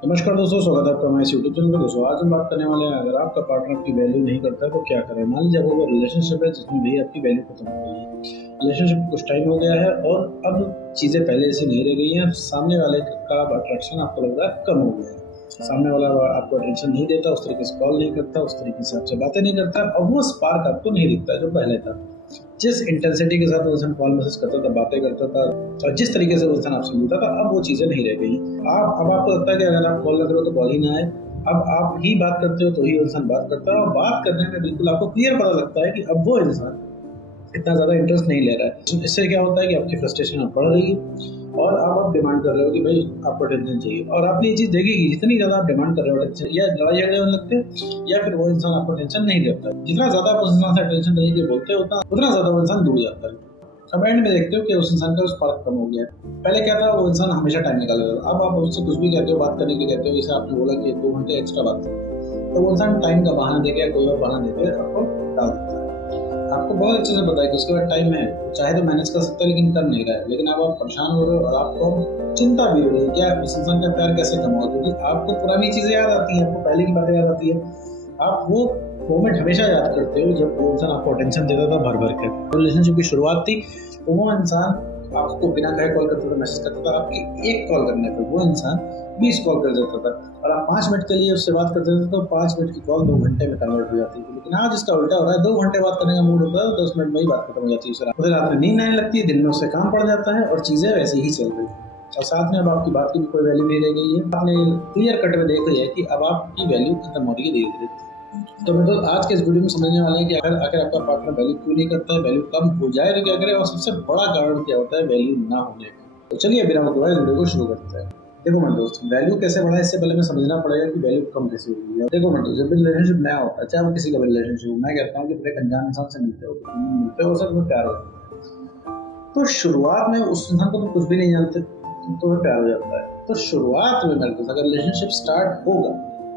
नमस्कार दोस्तों, स्वागत है आपका हमारे यूट्यूब चैनल पर। दोस्तों आज हम बात करने वाले हैं, अगर आपका पार्टनर आपकी वैल्यू नहीं करता है तो क्या करें। मान लीजिए वो रिलेशनशिप है जिसमें भी आपकी वैल्यू खत्म हो गई है, रिलेशनशिप कुछ टाइम हो गया है और अब चीज़ें पहले जैसी नहीं रह गई हैं। सामने वाले का अट्रैक्शन आपको लग रहा है कम हो गया है, सामने वाला आपको अटेंशन नहीं देता, उस तरीके से कॉल नहीं करता, उस तरीके से आपसे बातें नहीं करता और वो स्पार्क आपको नहीं दिखता जो पहले था। जिस इंटेंसिटी के साथ वो इंसान कॉल मैसेज करता था, बातें करता था और जिस तरीके से वो इंसान आपसे मिलता था, अब वो चीज़ें नहीं रह गई। अब आपको लगता है कि अगर आप कॉल ना करो तो कॉल ही ना आए, अब आप ही बात करते हो तो ही वो इंसान बात करता है और बात करने में बिल्कुल आपको क्लियर पता लगता है कि अब वो इंसान इतना ज़्यादा इंटरेस्ट नहीं ले रहा है। इससे क्या होता है कि आपकी फ्रस्ट्रेशन बढ़ रही है और अब आप डिमांड कर रहे हो कि भाई आपको अटेंशन चाहिए। और आपने ये चीज़ देखी कि जितनी ज़्यादा आप डिमांड कर रहे हो अटेंशन, या लड़ाई झगड़े होने लगते हैं या फिर वो इंसान आपको अटेंशन नहीं देता। जितना ज़्यादा आप उस इंसान से अटेंशन देने के बोलते हो उतना ज़्यादा वो इंसान दूर जाता है। अब एंड में देखते हो कि उस इंसान का स्पार्क कम हो गया है। पहले क्या था, वो इंसान हमेशा टाइम निकाल रहा था। अब आप उससे कुछ भी कहते हो, बात करने के कहते हो, जैसे आपने बोला कि 2 घंटे एक्स्ट्रा बात करो, तो वो इंसान टाइम का बहाना देके या कोई और बहाना देके आपको डाल देता है। आपको बहुत अच्छे से पता है कि उसके बाद टाइम है, चाहे तो मैनेज कर सकता है लेकिन कर नहीं रहा है। लेकिन अब आप परेशान हो रहे हो और आपको चिंता भी हो रही है क्या उस इंसान का प्यार कैसे कम होगा, क्योंकि आपको पुरानी चीजें याद आती हैं, आपको पहले की बातें याद आती है। आप वो मोमेंट हमेशा याद करते हो जब वो इंसान आपको अटेंशन देता था भर भर के। रिलेशनशिप की शुरुआत थी तो वो इंसान आपको बिना कहे कॉल करता था, मैसेज करता था। आपकी एक कॉल करने पर वो इंसान 20 कॉल कर देता था और आप 5 मिनट के लिए उससे बात करते थे तो 5 मिनट की कॉल 2 घंटे में कन्वर्ट हो जाती थी। लेकिन आज इसका उल्टा हो रहा है, 2 घंटे बात करने का मूड होता है तो 10 मिनट में ही बात खत्म हो जाती है। उसे रात में नींद आने लगती है, दिन में उससे काम पड़ जाता है और चीज़ें वैसे ही चल रही है और साथ में अब आपकी बात की भी कोई वैल्यू नहीं रह गई है। आपने क्लियर कट में देख लिया है कि अब आपकी वैल्यू खत्म हो रही है धीरे धीरे। तो मैं तो आज के इस वीडियो में समझने वाले हैं कि अगर आपका पार्टनर वैल्यू क्यों नहीं करता है, वैल्यू कम हो जाए तो क्या करें और सबसे बड़ा कारण क्या होता है वैल्यू ना होने का। तो चलिए बिना वक्त वीडियो को शुरू करते हैं। देखो मेरे दोस्त, वैल्यू कैसे बढ़ाए इससे पहले हमें समझना पड़ेगा कि वैल्यू कम कैसे होगी। देखो मेरे दोस्त, जब भी रिलेशनशिप नया होता है, चाहे वो किसी का रिलेशनशिप हो, मैं कहता हूँ कि एक अनजान इंसान से मिलते हो सब प्यार हो जाता है। तो शुरुआत में उस इंसान को तुम कुछ भी नहीं जानते तो तुम्हें प्यार हो जाता है। तो शुरुआत में मेरे दोस्त अगर रिलेशनशिप स्टार्ट होगा,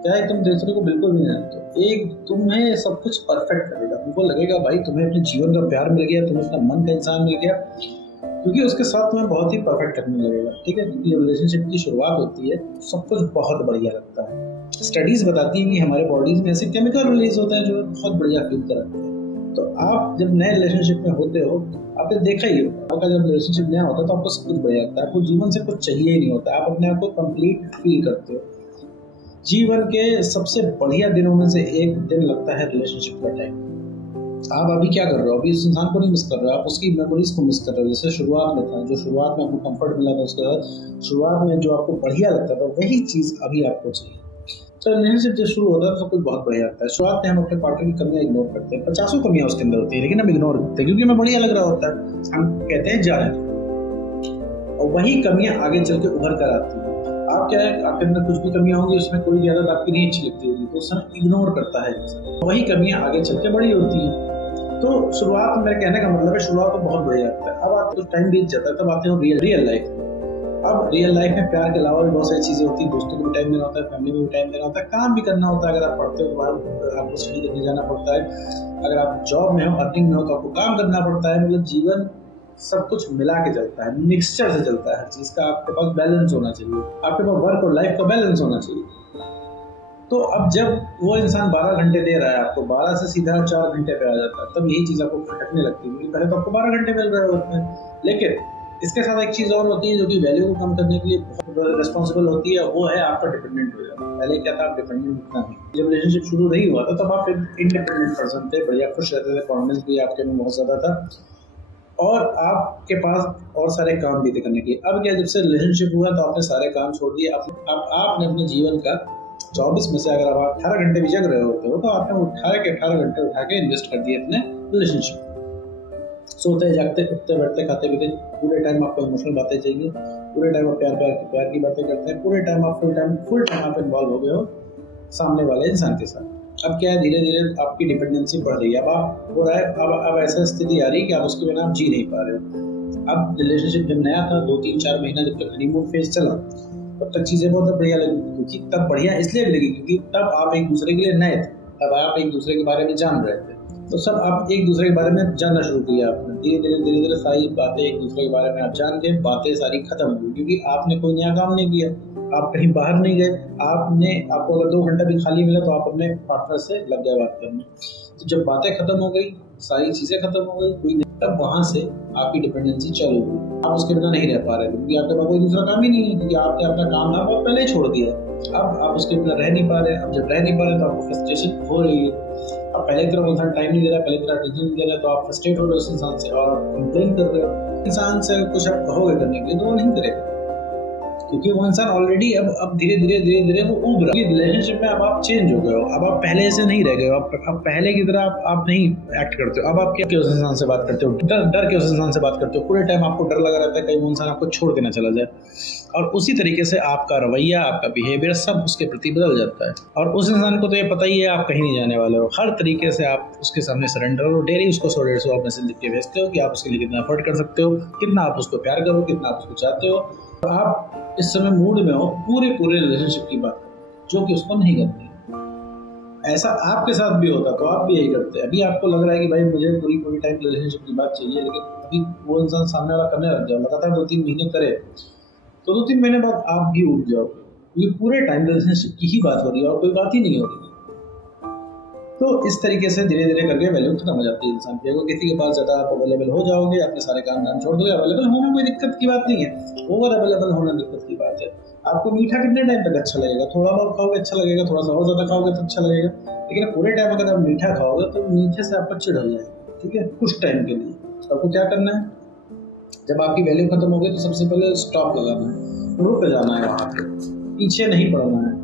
चाहे तुम दूसरे को बिल्कुल नहीं जानते, एक तुम्हें सब कुछ परफेक्ट लगेगा, तुमको लगेगा भाई तुम्हें अपने जीवन का प्यार मिल गया, तुम्हें अपना मन का इंसान मिल गया, क्योंकि उसके साथ तुम्हें बहुत ही परफेक्ट लगने लगेगा। ठीक है, क्योंकि रिलेशनशिप की शुरुआत होती है सब कुछ बहुत बढ़िया लगता है। स्टडीज बताती है कि हमारे बॉडीज में ऐसे केमिकल रिलीज होते हैं जो बहुत बढ़िया फील कराते हैं। तो आप जब नए रिलेशनशिप में होते हो, आपने देखा ही होगा, आपका जब रिलेशनशिप नया होता है तो आपको सब कुछ बढ़िया लगता है, आपको जीवन से कुछ चाहिए ही नहीं होता, आप अपने आप को कंप्लीट फील करते हो। जीवन के सबसे बढ़िया दिनों में से एक दिन लगता है रिलेशनशिप का टाइम। आप अभी क्या कर रहे हो, अभी इस इंसान को नहीं मिस कर रहे हो, आप उसकी मेमोरीज को मिस कर रहे हो। जैसे शुरुआत में था, जो शुरुआत में आपको कंफर्ट मिला था, उसके बाद शुरुआत में जो आपको बढ़िया लगता था वही चीज अभी आपको चाहिए। तो रिलेशनशिप जब शुरू होता है तो सब कुछ बहुत बढ़िया लगता है। शुरुआत में हम अपने पार्टनर की कमियां इग्नोर करते हैं, 50 कमियां उसके अंदर होती है लेकिन हम इग्नोर करते हैं क्योंकि हमें बढ़िया लग रहा होता है। हम कहते हैं जा रहे हैं और वही कमियां आगे चल के उभर कर आती है। आप क्या है, आपके अंदर कुछ भी कमियां होंगी, उसमें कोई भी आदत आपकी नहीं अच्छी लगती होगी तो उस समय इग्नोर करता है, वही कमियां आगे चल के बड़ी होती हैं। तो शुरुआत में मेरे कहने का मतलब है शुरुआत तो बहुत बढ़िया लगता है। अब आप कुछ टाइम बीत जाता है तब आते हो रियल लाइफ। अब रियल लाइफ में प्यार के अलावा भी बहुत सारी चीजें होती हैं, दोस्तों को भी टाइम देना होता है, फैमिली में भी टाइम देना होता है, काम भी करना होता है। अगर आप पढ़ते हो तो आपको स्टडी करने जाना पड़ता है, अगर आप जॉब में हो, अर्निंग में हो तो आपको काम करना पड़ता है। मतलब जीवन सब कुछ मिला के चलता है, मिक्सचर से चलता है हर चीज का। आपके पास बैलेंस होना चाहिए, आपके पास वर्क और लाइफ का बैलेंस होना चाहिए। तो अब जब वो इंसान 12 घंटे दे रहा है आपको, 12 से सीधा 4 घंटे पे आ जाता है, तब यही चीज आपको खटकने लगती है, क्योंकि पहले तो आपको 12 घंटे मिल रहे होते हैं। लेकिन इसके साथ एक चीज और होती है जो कि वैल्यू को कम करने के लिए बहुत रिस्पॉन्सिबल होती है, वो है आपका डिपेंडेंट हो जाना। पहले क्या था, आप डिपेंडेंट इतना नहीं, जब रिलेशनशिप शुरू नहीं हुआ था तब आप इंडिपेंडेंट पर्सन थे, बढ़िया खुश रहते थे, कॉन्फिडेंस भी आपके में बहुत ज्यादा था और आपके पास और सारे काम भी थे करने के लिए। अब क्या, जब से रिलेशनशिप हुआ तो आपने सारे काम छोड़ दिए। अब आपने अपने जीवन का 24 में से अगर आप 18 घंटे भी जग रहे होते हो तो आपने 18 के 18 घंटे उठा के इन्वेस्ट कर दिए अपने रिलेशनशिप। सोते जागते उठते बैठते खाते पीते पूरे टाइम आपको इमोशनल बातें चाहिए, पूरे टाइम आप प्यार की बातें करते हैं, पूरे टाइम आप फुल टाइम आप इन्वॉल्व हो गए हो सामने वाले इंसान के साथ। अब क्या है, धीरे धीरे आपकी डिपेंडेंसी बढ़ रही है। अब आप हो रहा है, अब ऐसा स्थिति आ रही है कि आप उसके बिना आप जी नहीं पा रहे हो। अब रिलेशनशिप जब नया था, 2-3-4 महीना जब तक हनीमून फेज चला तब तक चीजें बहुत बढ़िया लगी, क्योंकि तब बढ़िया इसलिए भी लगी क्योंकि तब आप एक दूसरे के लिए नए थे, तब आप एक दूसरे के बारे में जान रहे थे। तो सब आप एक दूसरे के बारे में जानना शुरू किया आपने, धीरे धीरे सारी बातें एक दूसरे के बारे में आप जान के बातें सारी खत्म हो गई, क्योंकि आपने कोई नया काम नहीं किया, आप कहीं बाहर नहीं गए, आपको अगर 2 घंटा भी खाली मिला तो आप अपने पार्टनर से लग गए बात करने। तो जब बातें खत्म हो गई, सारी चीजें खत्म हो गई, कोई नहीं, तब वहां से आपकी डिपेंडेंसी चालू हुई। आप उसके बिना नहीं रह पा रहे क्योंकि आपके पास कोई दूसरा काम ही नहीं है, क्योंकि आपने अपना काम ना बहुत पहले ही छोड़ दिया। अब आप उसके बिना रह नहीं पा रहे। अब जब रह नहीं पा रहे तो आपको फ्रस्ट्रेशन हो रही है। अब पहले की तरह इंसान टाइम नहीं दे रहा, पहले की तरह अटेंशन नहीं दे रहा, तो आप फ्रस्ट्रेट हो रहे हो उस इंसान से और कंप्लेन कर रहे हो। इंसान से कुछ आप कहोगे करने के लिए तो वो नहीं करेगा, क्योंकि वो इंसान ऑलरेडी अब धीरे धीरे वो उब रहा है। रिलेशनशिप में अब आप चेंज हो गए हो, अब आप पहले से नहीं रह गए हो, अब पहले की तरह आप नहीं एक्ट करते हो। अब आप क्या उस इंसान से बात करते हो, डर के उस इंसान से बात करते हो, पूरे टाइम आपको डर लगा रहता है कहीं वो इंसान आपको छोड़ के ना चला जाए। और उसी तरीके से आपका रवैया, आपका बिहेवियर सब उसके प्रति बदल जाता है। और उस इंसान को तो ये पता ही है आप कहीं नहीं जाने वाले हो। हर तरीके से आप उसके सामने सरेंडर हो, डेली उसको 100-150 आप मैसेज लिख के भेजते हो कि आप उसके लिए कितना एफर्ट कर सकते हो, कितना आप उसको प्यार करो, कितना आप उसको चाहते हो। तो आप इस समय मूड में हो पूरे रिलेशनशिप की बात करो, जो कि उसको नहीं करती। ऐसा आपके साथ भी होता तो आप भी यही करते। अभी आपको लग रहा है कि भाई मुझे पूरी टाइम रिलेशनशिप की बात चाहिए, लेकिन अभी वो इंसान सामने वाला करने लग जाओ, लगातार 2-3 महीने करे, तो 2-3 महीने बाद आप भी उठ जाओ, क्योंकि पूरे टाइम रिलेशनशिप की ही बात हो रही है और कोई बात ही नहीं हो रही। तो इस तरीके से धीरे धीरे करके वैल्यू खत्म हो जाती है इंसान की। अगर किसी के पास ज़्यादा आप अवेलेबल हो जाओगे, अपने सारे काम धाम छोड़ दोगे, अवेलेबल होना कोई दिक्कत की बात नहीं है, ओवर अवेलेबल होना दिक्कत की बात है। आपको मीठा कितने टाइम तक अच्छा लगेगा, थोड़ा बहुत खाओगे अच्छा लगेगा, थोड़ा सा और ज़्यादा खाओगे तो अच्छा लगेगा, लेकिन पूरे टाइम अगर आप मीठा खाओगे तो मीठे से आपका चिढ़ हो जाएगा, ठीक है, कुछ टाइम के लिए। तो आपको क्या करना है, जब आपकी वैल्यू खत्म हो गई तो सबसे पहले स्टॉप लगाना है, रुक जाना है, वहाँ पे पीछे नहीं पड़ना है।